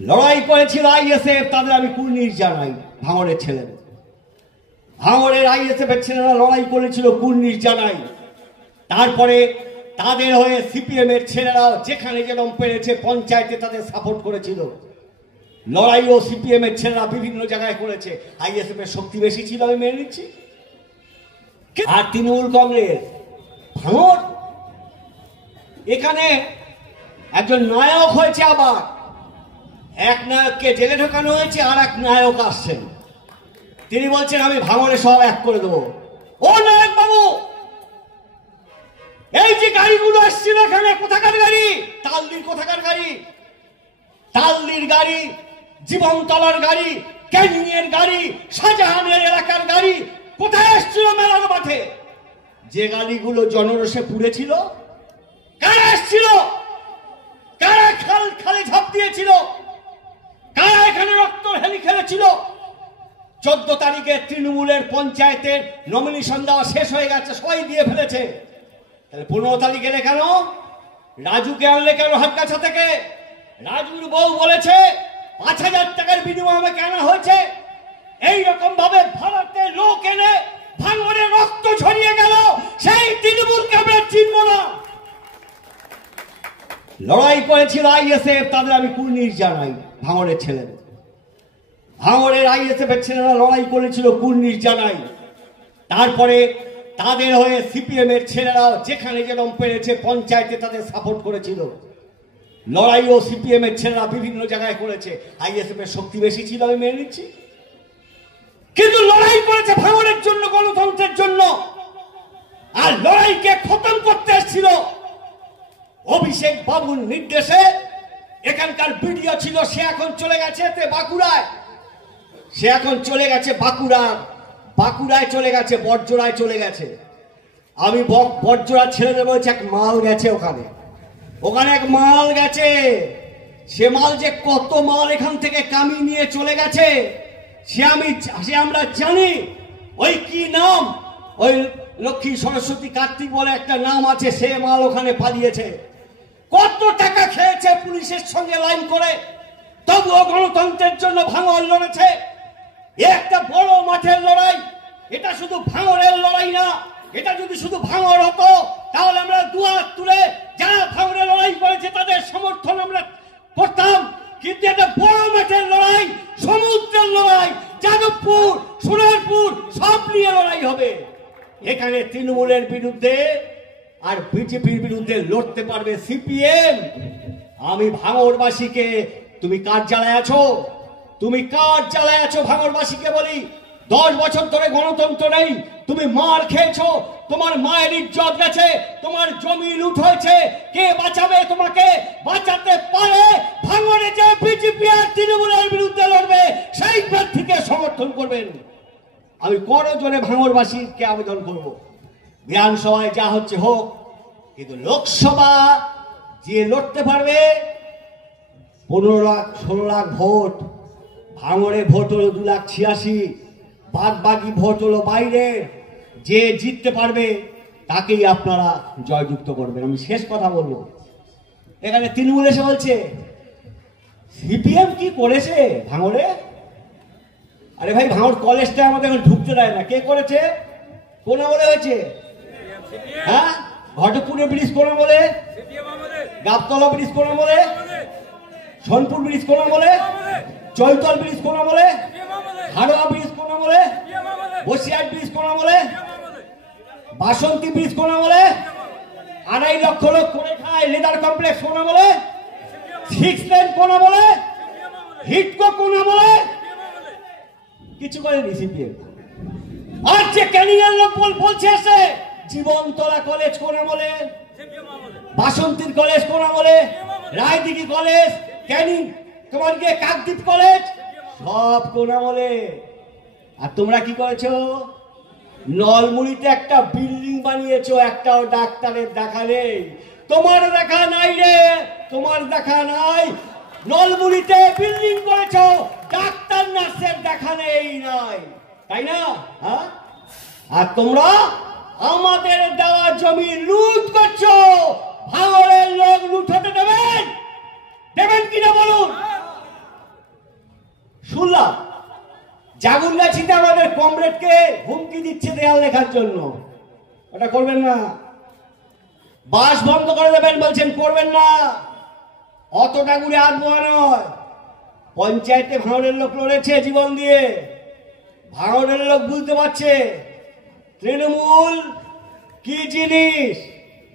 লড়াই করেছিল আইএসএফ, তাদের আমি কুর্নিশ জানাই। ভাঙড়ের ছেলেরা, ভাঙড়ের আইএসএফ এর ছেলেরা লড়াই করেছিল, কুর্নিশ জানাই। তারপরে তাদের হয়ে সিপিএম এর ছেলেরাও যেখানে যেরকম পেরেছে পঞ্চায়েতে তাদের সাপোর্ট করেছিল। লড়াইও সিপিএম এর ছেলেরা বিভিন্ন জায়গায় করেছে। আইএসএফ এর শক্তি বেশি ছিল, আমি মেনে নিচ্ছি। আর তৃণমূল কংগ্রেস ভাঙড়, এখানে একজন নায়ক হয়েছে, আবার এক নায়ককে জেলে ঢোকানো হয়েছে, আর এক নায়ক আসছেন, তিনি বলছেন আমি ভাঙড়ে সব এক করে দেবো। ও নায়ক বাবু, এই যে গাড়িগুলো আসছিল এখানে, কোথাকার গাড়ি? তালদির কোথাকার গাড়ি? তালদির গাড়ি, জীবনতলার গাড়ি, ক্যানিংয়ের গাড়ি, শাহজাহানের এলাকার গাড়ি কোথায় আসছিল মেলার মাঠে? যে গাড়িগুলো জনরোষে পুড়েছিল, কারা আসছিল? কারা খালে ঝাঁপ দিয়েছিল? কারা এখানে রক্ত হেলি খেলেছিল? 14 তারিখে তৃণমূলের পঞ্চায়েতের নমিনেশন দেওয়া শেষ হয়ে গেছে, সবাই দিয়ে ফেলেছে। তাহলে 15 তারিখে কেন রাজুকে আনলে? কেন হাটগাছা থেকে? রাজুর বউ বলেছে 5000 টাকার বিনিময়ে আমাকে আনা হয়েছে। এইরকম ভাবে ভারতে লোক এনে ভাঙড়ে রক্ত ছড়িয়ে গেল, সেই তৃণমূলকে আমরা চিনব না। লড়াই করেছিল আইএসএফ, তাদের আমি কুর্নিশ জানাই। ভাঙড়ের ছেলেরা, ভাঙড়ের আইএসএফ এর ছেলেরা লড়াই করেছিল, কুর্নিশ জানাই। তারপরে তাদের হয়ে সিপিএম এর ছেলেরাও যেখানে যেরকম পেরেছে পঞ্চায়েতে তাদের সাপোর্ট করেছিল। লড়াইও সিপিএম এর ছেলেরা বিভিন্ন জায়গায় করেছে। আইএসএফ এর শক্তি বেশি ছিল, আমি মেনে নিচ্ছি। কিন্তু লড়াই করেছে ভাঙড়ের জন্য, গণতন্ত্রের জন্য। আর লড়াইকে খতম করতে এসেছিল অভিষেক বাবুর নির্দেশে। এখানকার বিডিও ছিল, সে এখন চলে গেছে বাঁকুড়ায়, সে এখন চলে গেছে বাঁকুড়ায় চলে গেছে, বড়জোড়ায় চলে গেছে। আমি বড়জোড়া ছেড়ে বলছি, এক মাল গেছে ওখানে এক মাল গেছে। সে মাল যে কত মাল এখান থেকে কামিয়ে নিয়ে চলে গেছে সে আমরা জানি। ওই কি নাম, ওই লক্ষ্মী সরস্বতী কার্তিক বলে একটা নাম আছে, সে মাল ওখানে পালিয়েছে। কত টাকা খেয়েছে পুলিশের সঙ্গে লাইন করে, তবুও গণতন্ত্রের জন্য ভাঙড় লড়েছে। একটা বড় মাঠের লড়াই, এটা শুধু ভাঙড়ের লড়াই না। এটা যদি শুধু ভাঙড় হতো তাহলে আমরা দুহাত তুলে যারা ভাঙড়ে লড়াই করেছে তাদের সমর্থন আমরা করতাম। কিন্তু এটা বড় মাঠের লড়াই, সমুদ্রের লড়াই, যাদবপুর, সোনারপুর সব নিয়ে লড়াই হবে। এখানে তৃণমূলের বিরুদ্ধে আর বিজেপির বিরুদ্ধে লড়তে পারবে সিপিএম। আমি ভাঙড়বাসীকে, তুমি কার জ্বালায় আছো? তুমি কার জ্বালায় আছো ভাঙড়বাসীকে বলি। 10 বছর ধরে গণতন্ত্র নেই, তুমি মার খেয়েছো, তোমার মায়ের ইজ্জত গেছে, তোমার জমি লুট হয়েছে। কে বাঁচাবে তোমাকে? বাঁচাতে পারে ভাঙড়ে যে বিজেপি আর তৃণমূলের বিরুদ্ধে লড়বে সেই প্রার্থীকে সমর্থন করবেন। আমি করজোরে ভাঙড়বাসীকে আবেদন করব, বিধানসভায় যা হচ্ছে হোক, কিন্তু লোকসভা যে লড়তে পারবে 15 লাখ 16 লাখ ভোট, ভাঙড়ে ভোট হলো 2,86,000, বাদ বাকি ভোট হলো বাইরে। যে জিততে পারবে তাকেই আপনারা জয়যুক্ত করবেন। আমি শেষ কথা বলবো, এখানে তৃণমূল এসে বলছে সিপিএম কি করেছে ভাঙড়ে। আরে ভাই, ভাঙড় কলেজটা আমাদের এখন ঢুকতে দেয় না। কে করেছে? কোন বলে হয়েছে? হ্যাঁ, ঘটপুরে ব্রিজ কোন বলে, গাবতলা ব্রিজ কোন বলে, সোনপুর ব্রিজ কোন বলে, চৈতল ব্রিজ কোন বলে, হাড়োয়া ব্রিজ কোন বলে, বসিয়াট ব্রিজ কোন বলে, বাসন্তী ব্রিজ কোন বলে, 2.5 লক্ষ লোক করে খায় লেদার কমপ্লেক্স কোন বলে, 6 লেন কোন বলে, হিটকো কোন বলে, কিছু করেনি সিপিএম। আর যে ক্যানিংয়ের লোক বলছে এসে জীবনতলা কলেজ কোন বলে, বাসন্তীর কলেজ কোন বলে, রায়দিঘি কলেজ, ক্যানিং, তোমার গিয়ে কাকদ্বীপ কলেজ সব কোন বলে। আর তোমরা কি করেছো? নলমুড়িতে একটা বিল্ডিং বানিয়েছো, একটাও ডাক্তারের দেখা নেই। তোমার দেখা নাই রে, তোমার দেখা নাই। নলমুড়িতে বিল্ডিং করেছো, ডাক্তার নার্সের দেখা নেই নাই, তাই না? হ্যাঁ, আর তোমরা আমাদের দেওয়া জমি লুট করছো। ভাঙড়ের লোক লুট হতে দেবেন কিনা বলুন? জাগুরগাছিতে আমাদের কমরেডকে হুমকি দিচ্ছে দেয়াল লেখার জন্য, ওটা করবেন না। বাস বন্ধ করে দেবেন বলছেন, করবেন না। অতটা গুড়ে আনবোয়া নয়। পঞ্চায়েতে ভাঙড়ের লোক লড়েছে জীবন দিয়ে, ভাঙড়ের লোক বুঝতে পারছে তৃণমূল কি জিনিস,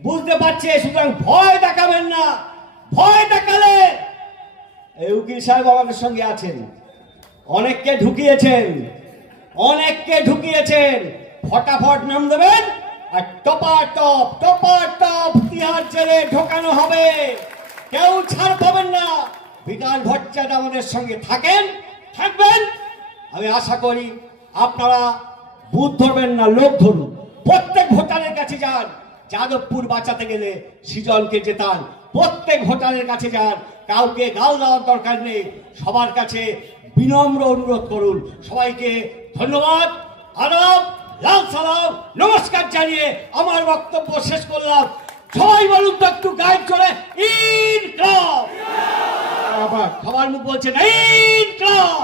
বুঝতে পারছে। সুতরাং ভয় দেখাবেন না, ভয় দেখালে এই উকিল সাহেব আমাদের সঙ্গে আছেন, অনেককে ঢুকিয়েছেন। ফটাফট নাম দেবেন আর টপাটপ তিহার জেলে ঢোকানো হবে, কেউ ছাড় পাবেন না। বিকাশ ভট্টাচার্য আমাদের সঙ্গে থাকবেন। আমি আশা করি আপনারা বুথ ধরবেন না, লোক ধরুন। প্রত্যেক ভোটারের কাছে যান, যাদবপুর বাঁচাতে গেলে সৃজনকে জেতান। প্রত্যেক ভোটারের কাছে যান, কাউকে গাল দেওয়ার দরকার নেই, সবার কাছে বিনম্র অনুরোধ করুন। সবাইকে ধন্যবাদ, আদাব, লাল সালাম, নমস্কার জানিয়ে আমার বক্তব্য শেষ করলাম। সবাই বলুন তো একটু গাইড করে, ইনকলাব। আবার সবার মুখ বলছেন ইনকলাব।